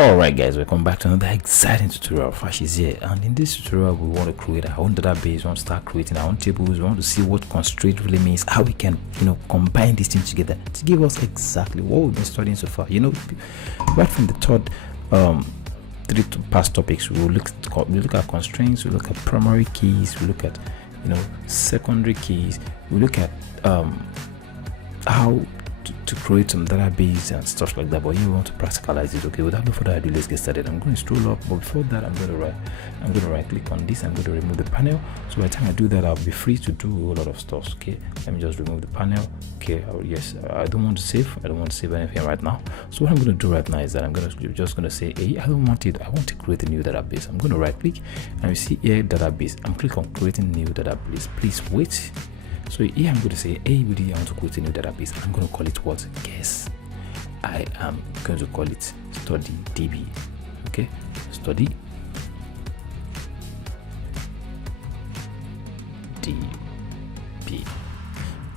Alright guys, welcome back to another exciting tutorial. Fash is here, and in this tutorial we want to create our own database. We want to start creating our own tables. We want to see what constraint really means, how we can combine these things together to give us exactly what we've been studying so far. Right from the third three past topics, we look at constraints, we look at primary keys, we look at secondary keys, we look at how to create some database and stuff like that. But here we want to practicalize it. Okay, without no further ado, let's get started. I'm going to scroll up, but before that I'm going to right click on this. I'm going to remove the panel, so by the time I do that I'll be free to do a whole lot of stuff. Okay, let me just remove the panel. Okay, yes, I don't want to save anything right now. So what I'm going to do right now is that I'm just going to say, hey, I want to create a new database. I'm going to right click and you see here database. I'm click on creating new database. Please wait. So here I'm going to say, hey, I want to create a new database. I'm going to call it what? Guess. I am going to call it StudyDB. Okay, StudyDB.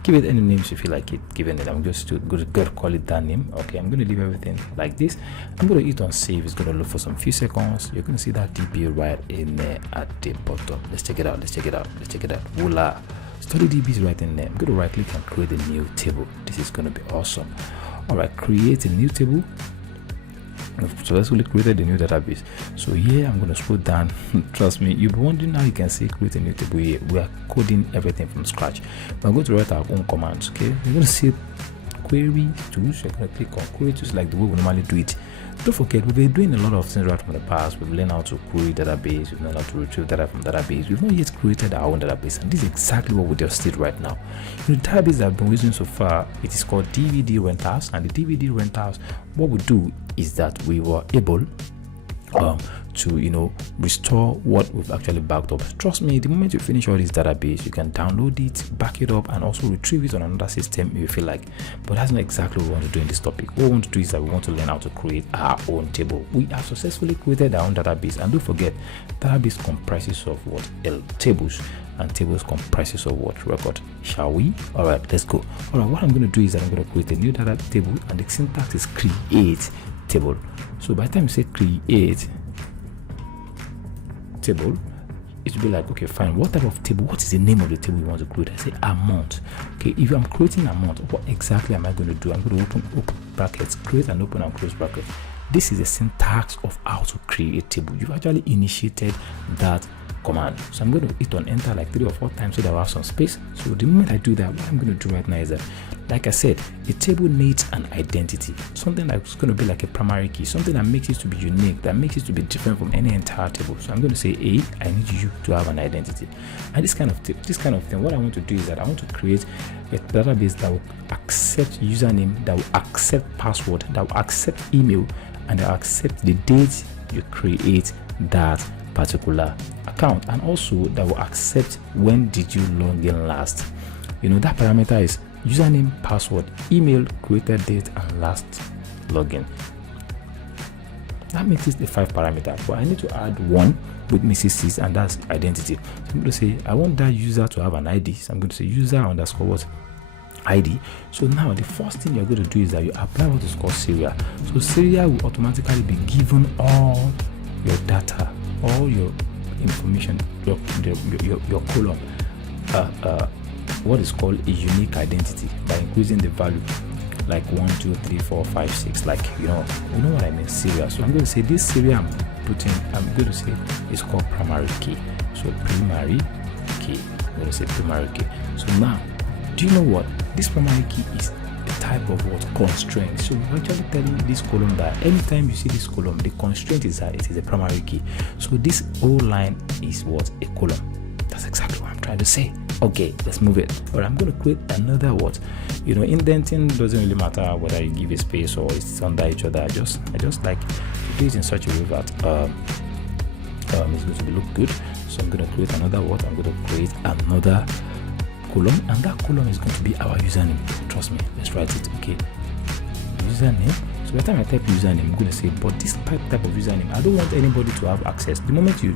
Give it any names if you like it. Given it, I'm just going to call it that name. Okay, I'm going to leave everything like this. I'm going to hit on save. It's going to look for some few seconds. You're going to see that DB right in there at the bottom. Let's check it out. Voila. StudyDB is right in there. I'm going to right click and create a new table. This is going to be awesome. All right, create a new table. So let's really create a new database. So here I'm going to scroll down. Trust me, you'll be wondering how you can say create a new table here. We are coding everything from scratch. We're going to write our own commands. Okay, we're going to see query tools. You're going to click on query tools like the way we normally do it. Don't forget, we've been doing a lot of things right from the past. We've learned how to query database, we've learned how to retrieve data from database. We've not yet created our own database, and this is exactly what we just did right now. The database that I've been using so far, it is called DVD Rentals, and the DVD Rentals, what we do is that we were able to restore what we've actually backed up. Trust me, the moment you finish all this database, you can download it, back it up, and also retrieve it on another system if you feel like. But that's not exactly what we want to do in this topic. What we want to do is that we want to learn how to create our own table. We have successfully created our own database, and don't forget, database comprises of what? Tables, and tables comprises of what? Record. Shall we? All right, let's go. All right, what I'm going to do is that I'm going to create a new data table, and the syntax is create table. So by the time you say create table, it will be like, okay, fine, what type of table, what is the name of the table you want to create? I say amount. Okay, if I'm creating amount, what exactly am I going to do? I'm going to open brackets, create and open and close bracket. This is a syntax of how to create a table. You've actually initiated that command. So I'm going to hit on enter like 3 or 4 times so that I have some space. So the moment I do that, what I'm going to do right now is that, like I said, a table needs an identity, something that's going to be like a primary key, something that makes it to be unique, that makes it to be different from any entire table. So I'm going to say, hey, I need you to have an identity. And this kind of thing, what I want to do is that I want to create a database that will accept username, that will accept password, that will accept email, and that will accept the date you create that particular account, and also that will accept when did you log in last. That parameter is username, password, email, created date, and last login. That makes it a 5 parameter, but I need to add one with Mrs. 6, and that's identity. So I'm going to say I want that user to have an ID. So I'm going to say user underscore what? ID. So now the first thing you're going to do is that you apply what is called serial. So serial will automatically be given all your data, all your information, your column, what is called a unique identity, by increasing the value like 1 2 3 4 5 6, like you know what I mean, serial. So I'm going to say this serial I'm going to say is called primary key. So primary key, I'm going to say primary key. So now, do you know what this primary key is? The type of what? Constraint. So we're actually telling this column that anytime you see this column, the constraint is that it is a primary key. So this whole line is what? A column. That's exactly what I'm trying to say. Okay, let's move it. But I'm going to create another what? Indenting doesn't really matter whether you give a space or it's under each other. I just like to do it in such a way that it's going to look good. So I'm going to create another what? I'm going to create another column, and that column is going to be our username. Trust me, let's write it. Okay, username. So by the time I type username, I'm going to say, but this type of username, I don't want anybody to have access. The moment you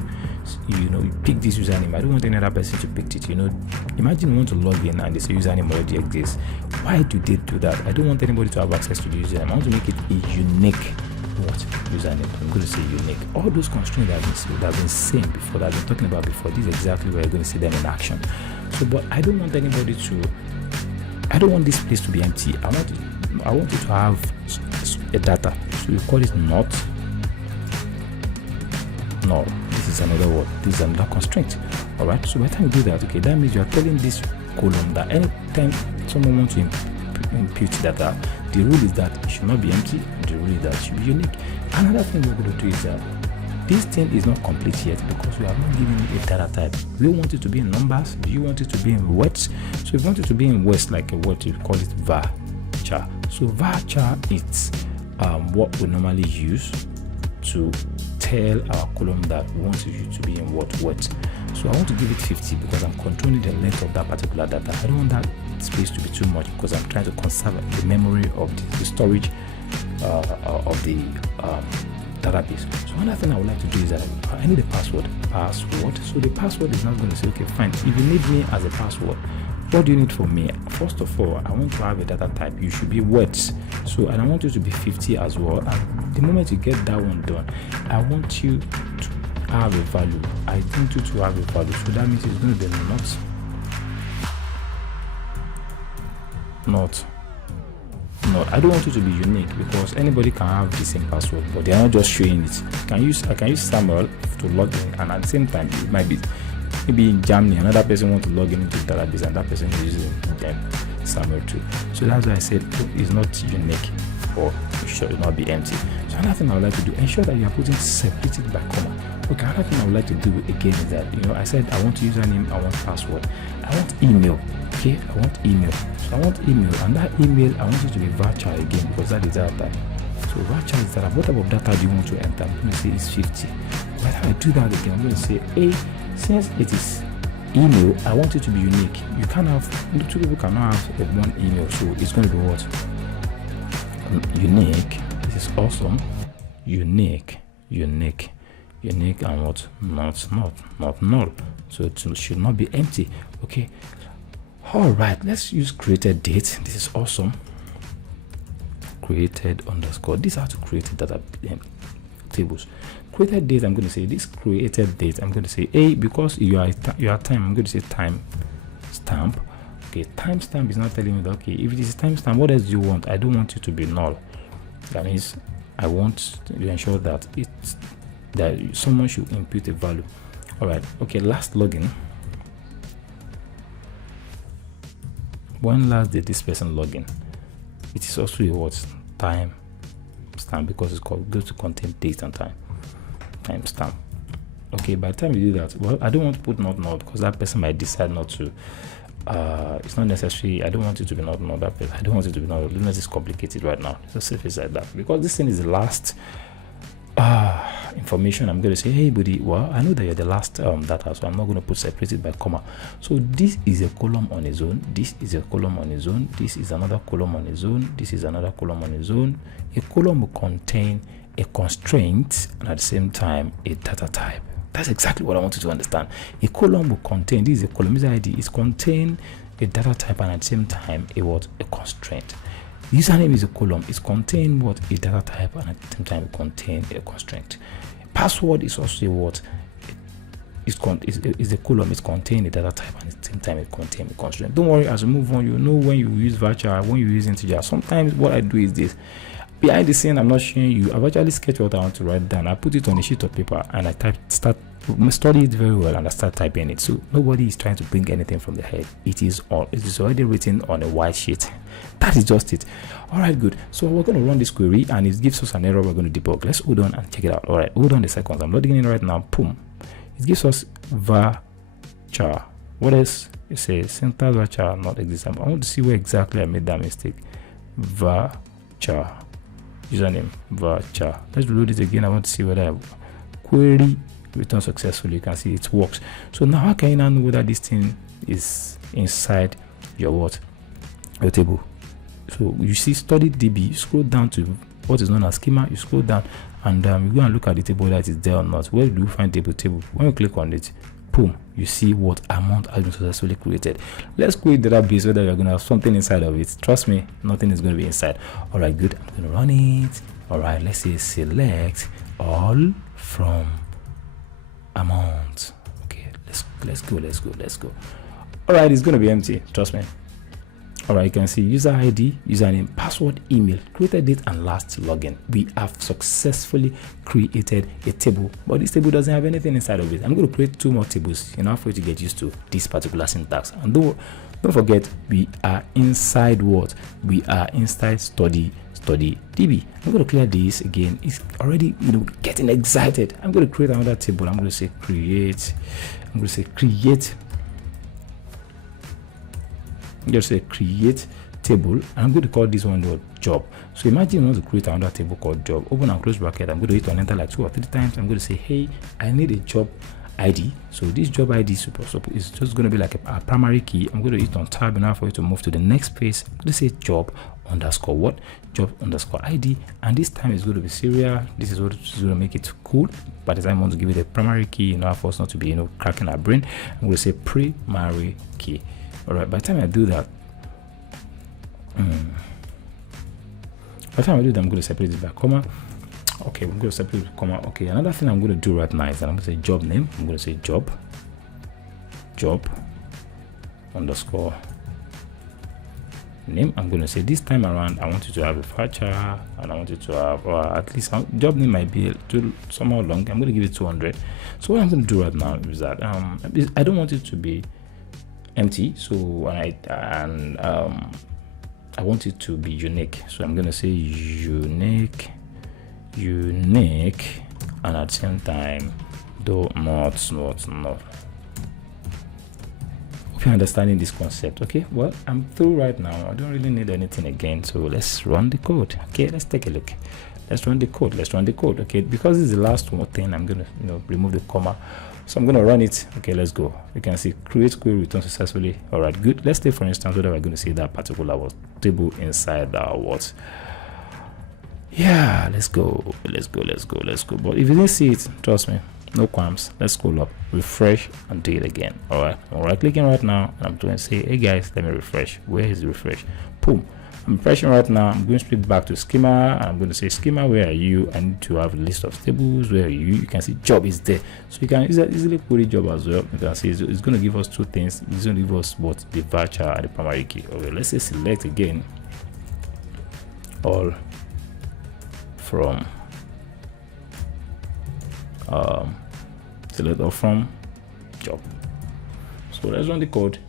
pick this username, I don't want any other person to pick it. Imagine you want to log in and this username already exists. Why do they do that? I don't want anybody to have access to the username. I want to make it a unique what username. I'm going to say unique. All those constraints that have been seen before, that I've been talking about before, this is exactly where you're going to see them in action. So, but I don't want anybody to. I don't want this place to be empty. I want you to have a data. So you call it not. No, this is another word. This is another constraint. All right. So by the time you do that, okay, that means you are telling this column that anytime someone wants to impute data, the rule is that it should not be empty. The rule is that it should be unique. Another thing we're going to do is that this thing is not complete yet because we have not given it a data type. We want it to be in numbers. Do you want it to be in words? So if you want it to be in words, like a word, you call it varchar. So varchar is what we normally use to tell our column that we want you to be in what words. So I want to give it 50 because I'm controlling the length of that particular data. I don't want that space to be too much because I'm trying to conserve the memory of the storage of the database. So another thing I would like to do is that I need a password. So the password is not going to say, okay, fine. If you need me as a password, what do you need from me? First of all, I want to have a data type. You should be words. So, and I want you to be 50 as well. And the moment you get that one done, I want you to have a value. I want you to have a value. So that means it's going to be not. I don't want you to be unique because anybody can have the same password, but they are not just showing it. I can use Samuel to log in, and at the same time, it might be maybe in Germany, another person wants to log in into the database, and that person is using Samuel too. So that's why I said it's not unique, or it should not be empty. So another thing I would like to do, ensure that you are putting separated by comma. Okay, another thing I would like to do again is that, I said I want username, I want password, I want email. Okay, I want email. So I want email, and that email I want it to be varchar again because that is data. So varchar is that. What type of data do you want to enter? I'm going to say it's 50. But if I do that again, I'm going to say, since it is email, I want it to be unique. You can't have two people cannot have one email, so it's going to be what? Unique. This is awesome. Unique, and what? Not null. So it should not be empty. Okay. All right. Let's use created date. This is awesome. Created underscore. This is how to create data tables. Created date. I'm going to say this created date. I'm going to say because you are time. I'm going to say time stamp. Okay. Time stamp is not telling me that. Okay. If it is time stamp, what else do you want? I don't want it to be null. That means I want to ensure that someone should input a value. All right. Okay. Last login. When last did this person log in? It is also a what? Time stamp because it's going to contain date and time. Time stamp. Okay. By the time you do that, well, I don't want to put not null because that person might decide not to. It's not necessary. I don't want it to be not null. I don't want it to be null. Let's just complicate it right now. Just say it's like that because this thing is the last information. I'm going to say, hey buddy, well, I know that you're the last data, so I'm not going to put separated by comma. So this is a column on its own. This is a column on its own. This is another column on its own. This is another column on its own. A column will contain a constraint and at the same time a data type. That's exactly what I want you to understand. A column will contain, this is a column, this ID is contain a data type and at the same time a constraint. Username is a column, it's contain what? A data type and at the same time contain a constraint. Password is also a what? Is a column, it's contain a data type and at the same time it contain a constraint. Don't worry, as we move on, you know when you use varchar, when you use integer. Sometimes what I do is this. Behind the scene, I'm not showing you. I've actually sketched what I want to write down. I put it on a sheet of paper and I study it very well and I start typing it. So nobody is trying to bring anything from the head. It is already written on a white sheet. That is just it. All right, good. So we're going to run this query and it gives us an error. We're going to debug. Let's hold on and check it out. All right, hold on a second. I'm loading in right now. Boom. It gives us varchar. What else? It says syntax varchar not exist. I want to see where exactly I made that mistake. Varchar. Username varchar. Let's reload it again. I want to see whether query return successfully. You can see it works. So now how can you now know whether this thing is inside your your table? So you see study DB, you scroll down to what is known as schema, you scroll down and you go and look at the table that is there or not. Where do you find table? When you click on it, boom, you see what amount has been successfully created. Let's create database whether you're going to have something inside of it. Trust me, nothing is going to be inside. All right, good. I'm going to run it All right, let's say select all from amount. Okay, let's go. All right, it's going to be empty, trust me. All right, you can see user ID, username, password, email, created date, and last login. We have successfully created a table, but this table doesn't have anything inside of it. I'm going to create 2 more tables in order for you to get used to this particular syntax. And don't forget, we are inside what? We are inside study DB. I'm going to clear this again. It's already, getting excited. I'm going to create another table. I'm going to say create. I'm going to say create. Just say create table, and I'm going to call this one the job. So imagine you want to create another table called job. Open and close bracket. I'm going to hit on enter like 2 or 3 times. I'm going to say, hey, I need a job ID. So this job ID is just going to be like a primary key. I'm going to hit on tab now for you to move to the next page. I'm going to say job underscore what? Job underscore ID, and this time it's going to be serial. This is what is going to make it cool. By the time I want to give it a primary key, for us not to be cracking our brain, I'm going to say primary key. All right, by the time I do that, I'm going to separate it by comma. Okay, we're going to separate it by comma. Okay, another thing I'm going to do right now is that I'm going to say job name. I'm going to say job underscore name. I'm going to say this time around, I want you to have a feature, and I want you to have, at least job name might be somehow long. I'm going to give it 200. So what I'm going to do right now is that I don't want it to be empty, so I want it to be unique, so I'm going to say unique, and at the same time do not. Hope you're understanding this concept. Okay, well, I'm through right now. I don't really need anything again, so let's run the code. Okay, let's take a look. Let's run the code. Okay, because this is the last one thing, I'm going to remove the comma. So I'm going to run it. Okay, let's go. You can see create query return successfully. All right, good. Let's take, for instance, whether we're going to see that particular table inside our what. Yeah, let's go. But if you didn't see it, trust me, no qualms. Let's scroll up, refresh, and do it again. All right, I'm right clicking right now, and I'm going to say, hey guys, let me refresh. Where is the refresh? Boom. I'm refreshing right now. I'm going to straight back to schema, and I'm going to say schema, where are you? I need to have a list of tables. Where are you? You can see job is there, so you can easily query job as well. You can see it's going to give us 2 things. It's going to give us what? The voucher and the primary key. Okay, let's say select again all from select all from job. So let's run the code.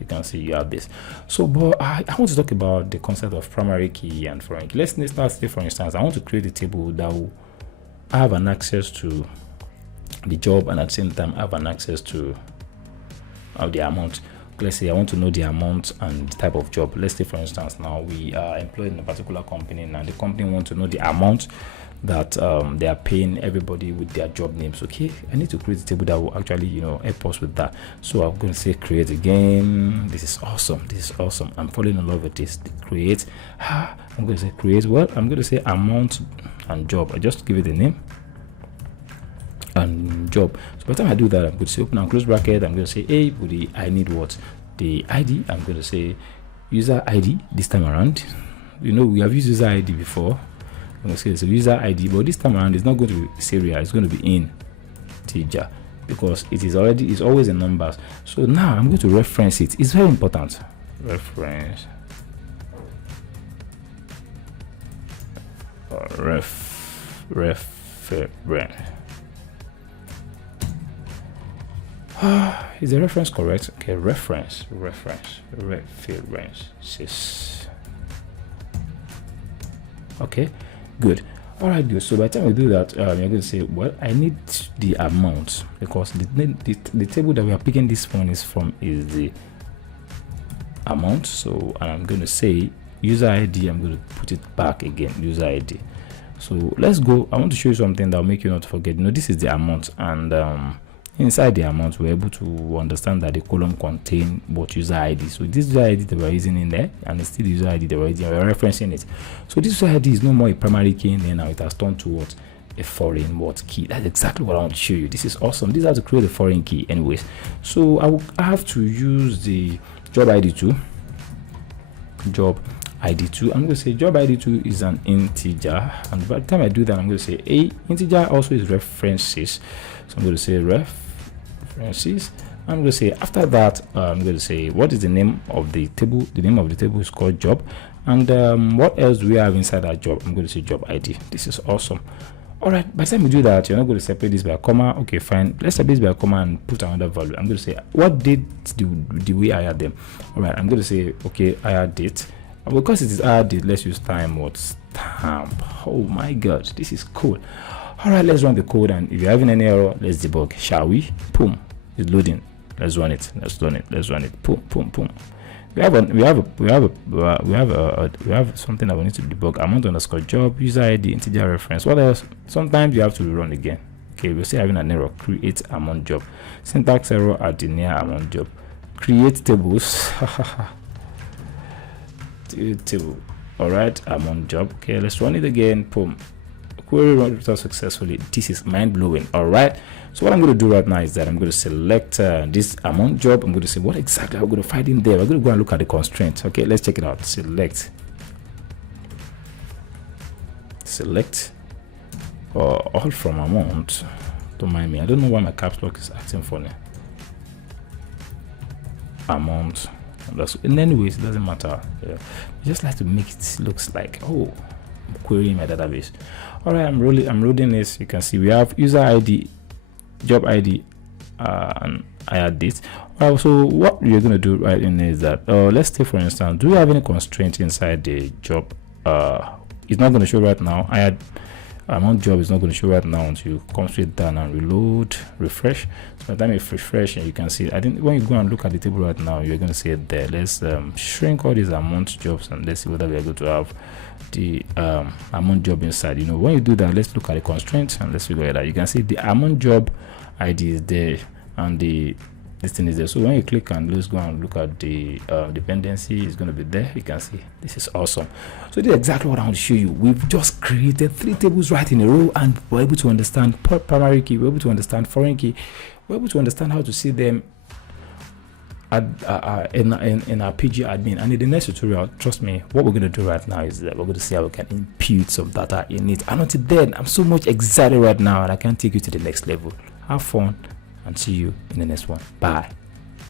You can see you have this. So, but I want to talk about the concept of primary key and foreign key. Let's start, say for instance, I want to create a table that will have an access to the job, and at the same time have an access to the amount. Let's say I want to know the amount and the type of job. Let's say for instance, now we are employed in a particular company, and the company wants to know the amount that they are paying everybody with their job names. Okay, I need to create a table that will actually help us with that. So I'm going to say create again. This is awesome. I'm falling in love with this. Create. I'm going to say create. Well, I'm going to say amount and job. I just give it a name and job. So by the time I do that, I'm going to say open and close bracket. I'm going to say, hey buddy, I need what? The ID. I'm going to say user ID this time around. We have used user ID before. I'm going to say it's a user ID, but this time around it's not going to be serial, it's going to be integer, because it's always in numbers. So now I'm going to reference it. It's very important. Reference reference. Is the reference correct? Okay, reference. Okay, good. All right, good. So by the time we do that, you're going to say, well, I need the amount, because the table that we are picking this one is the amount. So I'm going to say user ID. I'm going to put it back again, user ID. So let's go. I want to show you something that will make you not forget. This is the amount, and inside the amount, we're able to understand that the column contain what user ID. So this user ID that we're using in there, and it's still the user ID that we're using, we're referencing it. So this user ID is no more a primary key in there now. It has turned to what? A foreign key. That's exactly what I want to show you. This is awesome. This is how to create a foreign key anyways. So I have to use the job ID too. Job ID2. I'm going to say job ID2 is an integer, and by the time I do that, I'm going to say a integer also is references. So I'm going to say references. I'm going to say after that, I'm going to say what is the name of the table. The name of the table is called job, and what else do we have inside that job? I'm going to say job ID. This is awesome. All right, by the time we do that, you're not going to separate this by a comma. Okay, fine. Let's separate this by a comma and put another value. I'm going to say what date do we hire them? All right, I'm going to say okay, hire date. Because it is hire date, let's use time what stamp. Oh my god, this is cool. All right, let's run the code, and if you're having any error, let's debug, shall we? Boom, it's loading. Let's run it. Let's run it. Let's run it. Boom, boom, boom. We have something that we need to debug. Amount underscore job, user ID, integer reference. What else? Sometimes you have to run again. Okay, we're still having an error. Create amount job. Syntax error at the near amount job. Create tables. Table. All right, amount job. Okay, let's run it again. Boom. Query run successfully. This is mind blowing. All right. So what I'm going to do right now is that I'm going to select this amount job. I'm going to say what exactly I'm going to find in there. We're going to go and look at the constraint. Okay, let's check it out. Select all from amount. Don't mind me. I don't know why my caps lock is acting funny. Amount. In any ways, it doesn't matter. Yeah. I just like to make it looks like I'm querying my database. All right, I'm loading this. You can see we have user ID, job ID, and hire date. All right, so what we're going to do right in is that let's take for instance, do we have any constraint inside the job? It's not going to show right now. Amount job is not going to show right now until you come straight down and reload, refresh. So by the time you refresh, and you can see, I think when you go and look at the table right now, you're going to see it there. Let's shrink all these amount jobs and let's see whether we are going to have the amount job inside. You know, when you do that, let's look at the constraints and let's figure it out. You can see the amount job ID is there and the this thing is there. So when you click and let's go and look at the dependency, is going to be there. You can see this is awesome. So this is exactly what I want to show you. We've just created 3 tables right in a row, and we're able to understand primary key, we're able to understand foreign key, we're able to understand how to see them in our PG admin. And in the next tutorial, trust me, what we're going to do right now is that we're going to see how we can impute some data in it. And until then, I'm so much excited right now, and I can take you to the next level. Have fun and see you in the next one. Bye.